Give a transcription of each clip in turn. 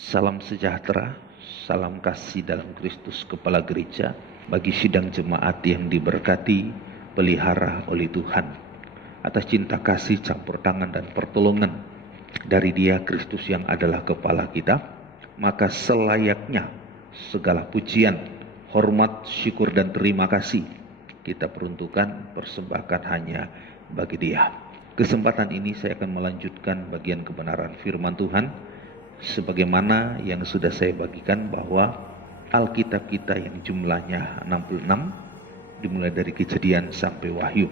Salam sejahtera, salam kasih dalam Kristus Kepala Gereja bagi sidang jemaat yang diberkati, pelihara oleh Tuhan. Atas cinta kasih, campur tangan dan pertolongan dari Dia Kristus yang adalah Kepala kita, maka selayaknya segala pujian, hormat, syukur dan terima kasih kita peruntukkan, persembahkan hanya bagi Dia. Kesempatan ini saya akan melanjutkan bagian kebenaran firman Tuhan sebagaimana yang sudah saya bagikan, bahwa Alkitab kita yang jumlahnya 66 dimulai dari Kejadian sampai Wahyu,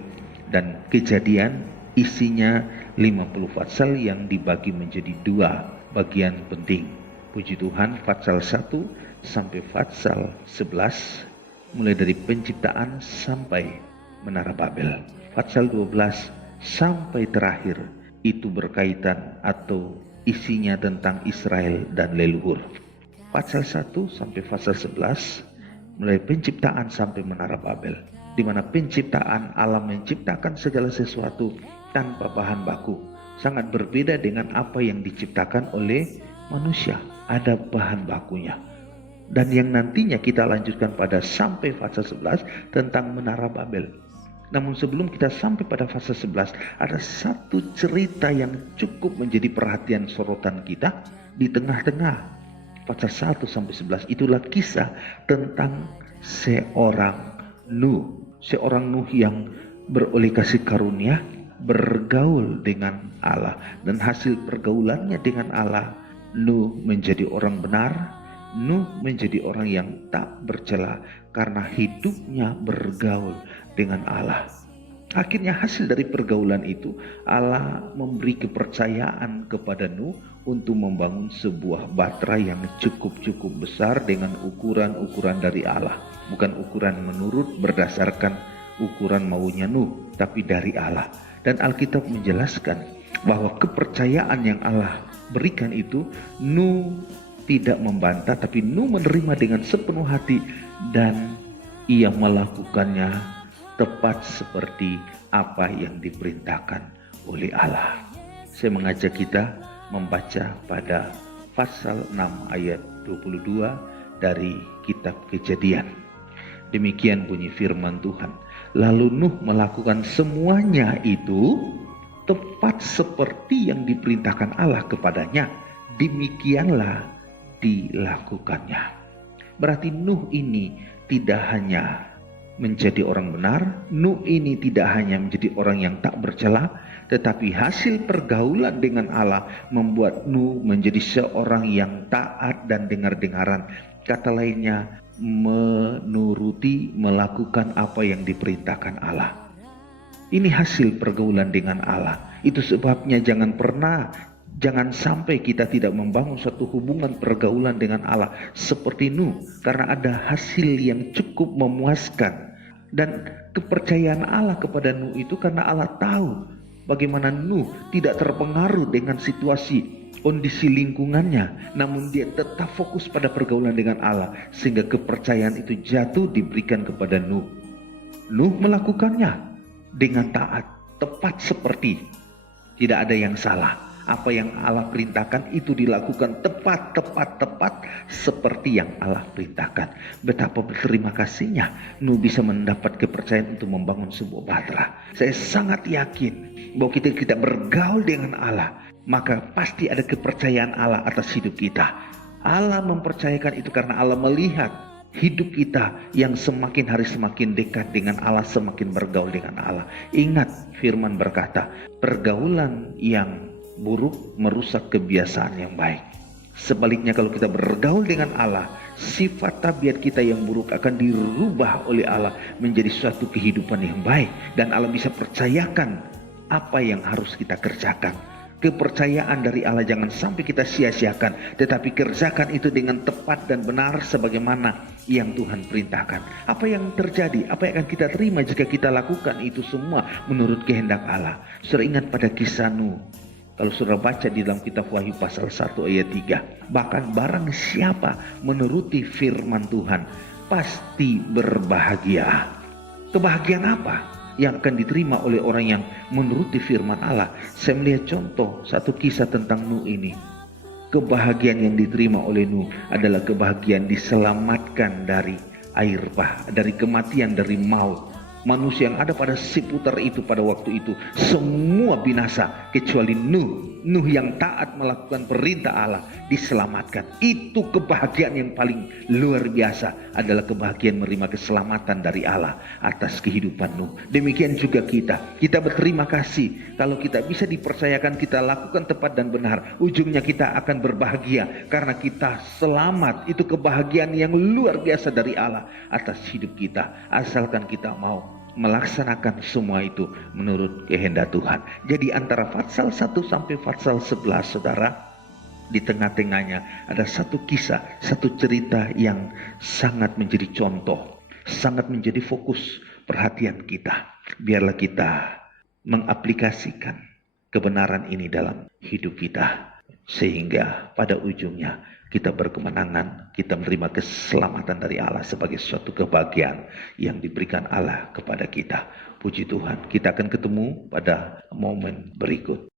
dan Kejadian isinya 50 pasal yang dibagi menjadi dua bagian penting. Puji Tuhan, pasal 1 sampai pasal 11 mulai dari penciptaan sampai Menara Babel. Pasal 12 sampai terakhir itu berkaitan atau isinya tentang Israel dan leluhur. Pasal 1 sampai pasal 11 mulai penciptaan sampai Menara Babel, di mana penciptaan Allah menciptakan segala sesuatu tanpa bahan baku. Sangat berbeda dengan apa yang diciptakan oleh manusia, ada bahan bakunya. Dan yang nantinya kita lanjutkan pada sampai pasal 11 tentang Menara Babel. Namun sebelum kita sampai pada fase 11, ada satu cerita yang cukup menjadi perhatian sorotan kita di tengah-tengah pasal 1 sampai 11. Itulah kisah tentang seorang Nuh yang beroleh kasih karunia bergaul dengan Allah, dan hasil pergaulannya dengan Allah, Nuh menjadi orang benar. Nuh menjadi orang yang tak bercela karena hidupnya bergaul dengan Allah. Akhirnya hasil dari pergaulan itu, Allah memberi kepercayaan kepada Nuh untuk membangun sebuah batra yang cukup besar dengan ukuran-ukuran dari Allah. Bukan ukuran menurut berdasarkan ukuran maunya Nuh, tapi dari Allah. Dan Alkitab menjelaskan bahwa kepercayaan yang Allah berikan itu, Nuh tidak membantah, tapi Nuh menerima dengan sepenuh hati dan ia melakukannya tepat seperti apa yang diperintahkan oleh Allah. Saya mengajak kita membaca pada pasal 6 ayat 22 dari kitab Kejadian. Demikian bunyi firman Tuhan. Lalu Nuh melakukan semuanya itu tepat seperti yang diperintahkan Allah kepadanya. Demikianlah dilakukannya. Berarti Nuh ini tidak hanya menjadi orang benar, Nuh ini tidak hanya menjadi orang yang tak bercela, tetapi hasil pergaulan dengan Allah membuat Nuh menjadi seorang yang taat dan dengar-dengaran. Kata lainnya, menuruti, melakukan apa yang diperintahkan Allah. Ini hasil pergaulan dengan Allah. Itu sebabnya jangan sampai kita tidak membangun suatu hubungan pergaulan dengan Allah seperti Nuh, karena ada hasil yang cukup memuaskan. Dan kepercayaan Allah kepada Nuh itu karena Allah tahu bagaimana Nuh tidak terpengaruh dengan situasi, kondisi lingkungannya, namun dia tetap fokus pada pergaulan dengan Allah, sehingga kepercayaan itu jatuh diberikan kepada Nuh. Nuh melakukannya dengan taat, tepat seperti tidak ada yang salah. Apa yang Allah perintahkan itu dilakukan tepat seperti yang Allah perintahkan. Betapa berterima kasihnya Nuh bisa mendapat kepercayaan untuk membangun sebuah batra. Saya sangat yakin bahwa kita bergaul dengan Allah, maka pasti ada kepercayaan Allah atas hidup kita. Allah mempercayakan itu karena Allah melihat hidup kita yang semakin hari semakin dekat dengan Allah, semakin bergaul dengan Allah. Ingat, firman berkata, pergaulan yang buruk merusak kebiasaan yang baik. Sebaliknya, kalau kita bergaul dengan Allah, sifat tabiat kita yang buruk akan dirubah oleh Allah menjadi suatu kehidupan yang baik, dan Allah bisa percayakan apa yang harus kita kerjakan. Kepercayaan dari Allah jangan sampai kita sia-siakan, tetapi kerjakan itu dengan tepat dan benar sebagaimana yang Tuhan perintahkan. Apa yang terjadi, apa yang akan kita terima jika kita lakukan itu semua menurut kehendak Allah. Saudara ingat pada kisah Nuh. Kalau saudara baca di dalam kitab Wahyu pasal 1 ayat 3, bahkan barang siapa menuruti firman Tuhan pasti berbahagia. Kebahagiaan apa yang akan diterima oleh orang yang menuruti firman Allah? Saya melihat contoh satu kisah tentang Nuh ini. Kebahagiaan yang diterima oleh Nuh adalah kebahagiaan diselamatkan dari air bah, dari kematian, dari maut. Manusia yang ada pada seputar itu pada waktu itu semua binasa kecuali Nuh. Nuh yang taat melakukan perintah Allah diselamatkan. Itu kebahagiaan yang paling luar biasa, adalah kebahagiaan menerima keselamatan dari Allah atas kehidupan Nuh. Demikian juga kita berterima kasih kalau kita bisa dipercayakan kita lakukan tepat dan benar. Ujungnya kita akan berbahagia karena kita selamat. Itu kebahagiaan yang luar biasa dari Allah atas hidup kita, asalkan kita mau melaksanakan semua itu menurut kehendak Tuhan. Jadi antara Fatsal 1 sampai Fatsal 11, saudara, di tengah-tengahnya ada satu kisah, satu cerita yang sangat menjadi contoh, sangat menjadi fokus perhatian kita. Biarlah kita mengaplikasikan kebenaran ini dalam hidup kita, sehingga pada ujungnya kita berkemenangan, kita menerima keselamatan dari Allah sebagai suatu kebahagiaan yang diberikan Allah kepada kita. Puji Tuhan, kita akan ketemu pada momen berikut.